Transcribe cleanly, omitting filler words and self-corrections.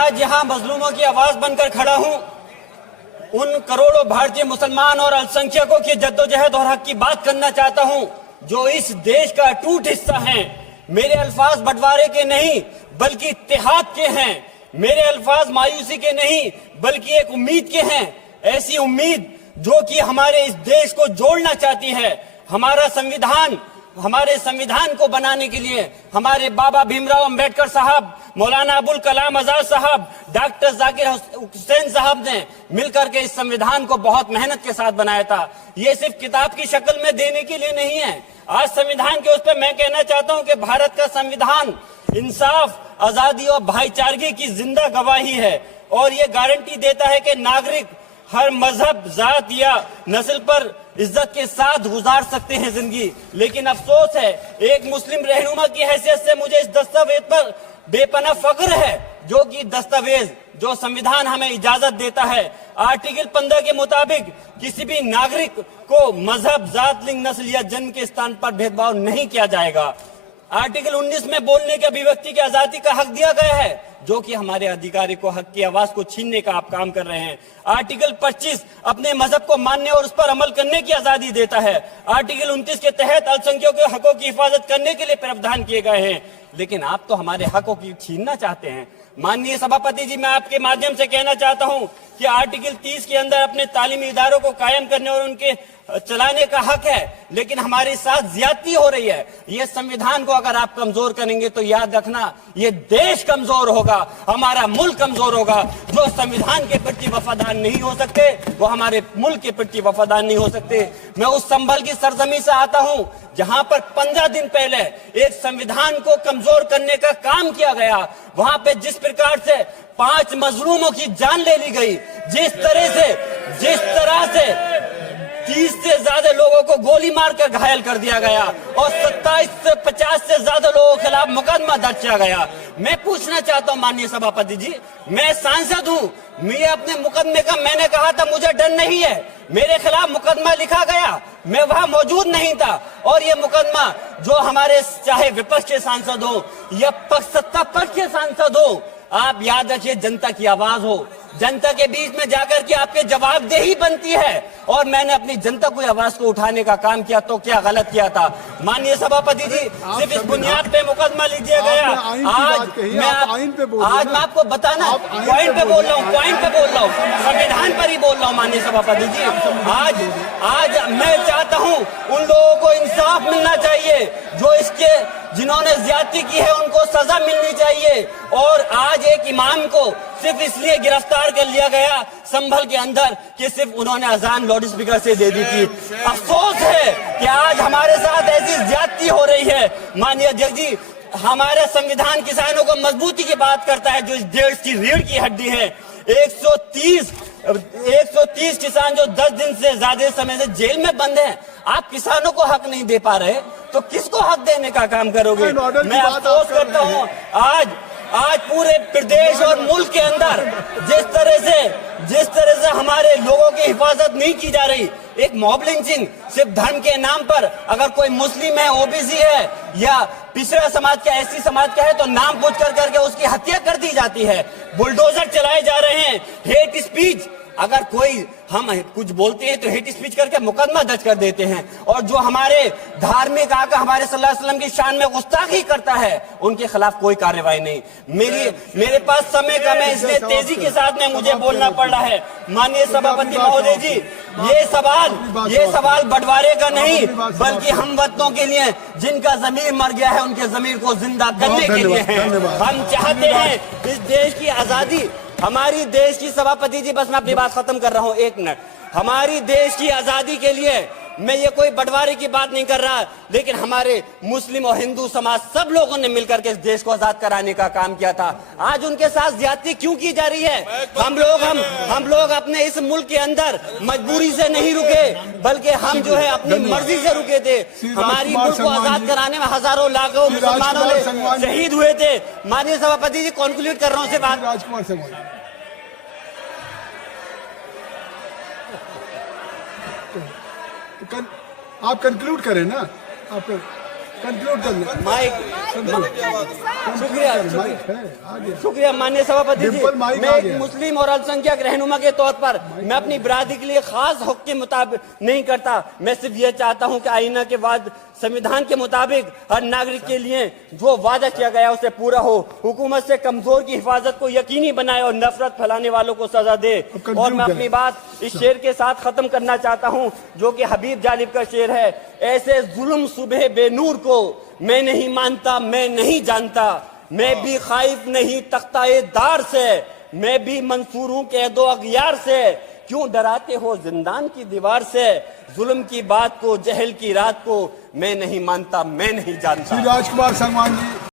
आज यहाँ मजलूमों की आवाज बनकर खड़ा हूँ। उन करोड़ों भारतीय मुसलमान और अल्पसंख्यकों की जद्दोजहद और हक की बात करना चाहता हूँ जो इस देश का अटूट हिस्सा हैं। मेरे अल्फाज बंटवारे के नहीं बल्कि इत्तेहाद के हैं। मेरे अल्फाज मायूसी के नहीं बल्कि एक उम्मीद के हैं। ऐसी उम्मीद जो कि हमारे इस देश को जोड़ना चाहती है। हमारे संविधान को बनाने के लिए हमारे बाबा भीमराव अंबेडकर साहब, मौलाना अबुल कलाम आजाद साहब, डॉक्टर जाकिर हुसैन साहब ने मिलकर के इस संविधान को बहुत मेहनत के साथ बनाया था। ये सिर्फ किताब की शक्ल में देने के लिए नहीं है। आज संविधान के उस पर मैं कहना चाहता हूं कि भारत का संविधान इंसाफ, आजादी और भाईचारगी की जिंदा गवाही है और ये गारंटी देता है कि नागरिक हर मजहब, जात या नस्ल पर इज्जत के साथ गुजार सकते हैं जिंदगी। लेकिन अफसोस है, एक मुस्लिम रहनुमा की हैसियत से मुझे इस दस्तावेज पर बेपनाह फख्र है जो कि दस्तावेज जो संविधान हमें इजाजत देता है। आर्टिकल 15 के मुताबिक किसी भी नागरिक को मजहब, जात, लिंग, नस्ल या जन्म के स्थान पर भेदभाव नहीं किया जाएगा। आर्टिकल 19 में बोलने के, अभिव्यक्ति की आजादी का हक दिया गया है जो कि हमारे अधिकारी को हक की आवाज को छीनने का आप काम कर रहे हैं। आर्टिकल 25 अपने मजहब को मानने और उस पर अमल करने की आजादी देता है। आर्टिकल 29 के तहत अल्पसंख्यकों के हकों की हिफाजत करने के लिए प्रावधान किए गए हैं। लेकिन आप तो हमारे हकों की छीनना चाहते हैं। माननीय सभापति जी, मैं आपके माध्यम से कहना चाहता हूं कि आर्टिकल 30 के अंदर अपने तालीमी इदारों को कायम करने और उनके चलाने का हक है, लेकिन हमारे साथ ज्यादती हो रही है। ये संविधान को अगर आप कमजोर करेंगे तो याद रखना ये देश कमजोर होगा, हमारा मुल्क कमजोर होगा। जो संविधान के प्रति वफादार नहीं हो सकते वो हमारे मुल्क के प्रति वफादार नहीं हो सकते। मैं उस संभल की सरजमी से आता हूं जहां पर 15 दिन पहले एक संविधान को कमजोर करने का काम किया गया। वहां पे जिस प्रकार से 5 मजलूमों की जान ले ली गई, जिस तरह से 30 से ज्यादा लोगों को गोली मारकर घायल कर दिया गया और 27 से 50 से ज्यादा लोगों के खिलाफ मुकदमा दर्ज किया गया। मैं पूछना चाहता हूं माननीय सभापति जी, मैं सांसद हूं, मैं अपने मुकदमे का मैंने कहा था मुझे डर नहीं है। मेरे खिलाफ मुकदमा लिखा गया, मैं वहां मौजूद नहीं था और ये मुकदमा जो हमारे चाहे विपक्ष के सांसद हो या सत्ता पक्ष के सांसद हो, आप याद रखिए जनता की आवाज हो, जनता के बीच में जाकर के आपके जवाबदेही बनती है। और मैंने अपनी जनता को आवाज को उठाने का काम किया तो क्या गलत किया था? माननीय सभापति जी, सिर्फ इस बुनियाद पे मुकदमा लीजिए गया। आज मैं आपको बताना पॉइंट पे बोल रहा हूँ, संविधान पर ही बोल रहा हूँ। माननीय सभापति जी, आज मैं चाहता हूँ उन लोगों को इंसाफ मिलना चाहिए जो जिन्होंने ज्यादती की है, उनको सजा मिलनी चाहिए। और आज एक इमाम को सिर्फ इसलिए गिरफ्तार कर लिया गया संभल के अंदर कि सिर्फ उन्होंने अजान लाउड स्पीकर से दे दी थी। अफसोस है कि आज हमारे साथ ऐसी ज्यादती हो रही है। माननीय अध्यक्ष जी, हमारे संविधान किसानों को मजबूती की बात करता है जो इस देश की रीढ़ की हड्डी है। 130 किसान जो 10 दिन से ज्यादा समय से जेल में बंद हैं, आप किसानों को हक नहीं दे पा रहे तो किसको हक देने का काम करोगे? मैं अफसोस करता हूँ आज पूरे प्रदेश और मुल्क के अंदर जिस तरह से हमारे लोगों की हिफाजत नहीं की जा रही। एक मॉब लिंचिंग सिर्फ धर्म के नाम पर, अगर कोई मुस्लिम है, ओबीसी है या पिछड़ा समाज का, एससी समाज का है तो नाम पूछ करके उसकी हत्या कर दी जाती है। बुलडोजर चलाए जा रहे हैं। हेट स्पीच, अगर कोई हम कुछ बोलते हैं तो हेट स्पीच करके मुकदमा दर्ज कर देते हैं। और जो हमारे धार्मिक आका हमारे सल्लल्लाहु अलैहि वसल्लम की शान में गुस्ताखी करता है उनके खिलाफ कोई कार्रवाई नहीं। मेरे पास समय कम है इसलिए तेजी के साथ में मुझे बोलना पड़ रहा है। माननीय सभापति महोदय जी, ये सवाल बंटवारे का नहीं बल्कि हम वतनों के लिए जिनका जमीर मर गया है उनके जमीर को जिंदा करने के लिए है। हम चाहते हैं इस देश की आजादी, हमारी देश की, सभापति जी बस मैं अपनी बात खत्म कर रहा हूं, 1 मिनट। हमारी देश की आजादी के लिए मैं ये कोई बंटवारे की बात नहीं कर रहा, लेकिन हमारे मुस्लिम और हिंदू समाज सब लोगों ने मिलकर के इस देश को आजाद कराने का काम किया था। आज उनके साथ ज्यादती क्यों की जा रही है? हम लोग अपने इस मुल्क के अंदर मजबूरी से नहीं रुके बल्कि हम जो है अपनी मर्जी से रुके थे। हमारी मुल्क को आजाद कराने में हजारों लाखों मुसलमानों ने शहीद हुए थे। माननीय सभापति जी, कॉन्क्लूड कर रहा हूँ से बात। आप कंक्लूड करें ना। आप कंक्लूड कर ले। माइक शुक्रिया माइक है आगे। शुक्रिया माननीय सभापति जी। डिम्पल माइक मैं आ एक गया। मुस्लिम और अल्पसंख्यक रहनुमा के तौर पर मैं अपनी बिरादरी के लिए खास हक के मुताबिक नहीं करता। मैं सिर्फ ये चाहता हूं कि आईना के बाद संविधान के मुताबिक हर नागरिक के लिए जो वादा किया गया उसे पूरा हो, हुकूमत से कमजोर की हिफाजत को यकीनी बनाए और नफरत फैलाने वालों को सजा दे। और मैं अपनी बात इस शेर के साथ खत्म करना चाहता हूं जो कि हबीब जालिब का शेर है। ऐसे जुल्म सुबह बेनूर को मैं नहीं मानता, मैं नहीं जानता, मैं भी खाइफ नहीं तख्ताए दार से, मैं भी मंसूर हूं कैदो अगयार से, क्यों डराते हो जिंदान की दीवार से, जुल्म की बात को जहल की रात को मैं नहीं मानता, मैं नहीं जानता। श्री राजकुमार संगवान जी।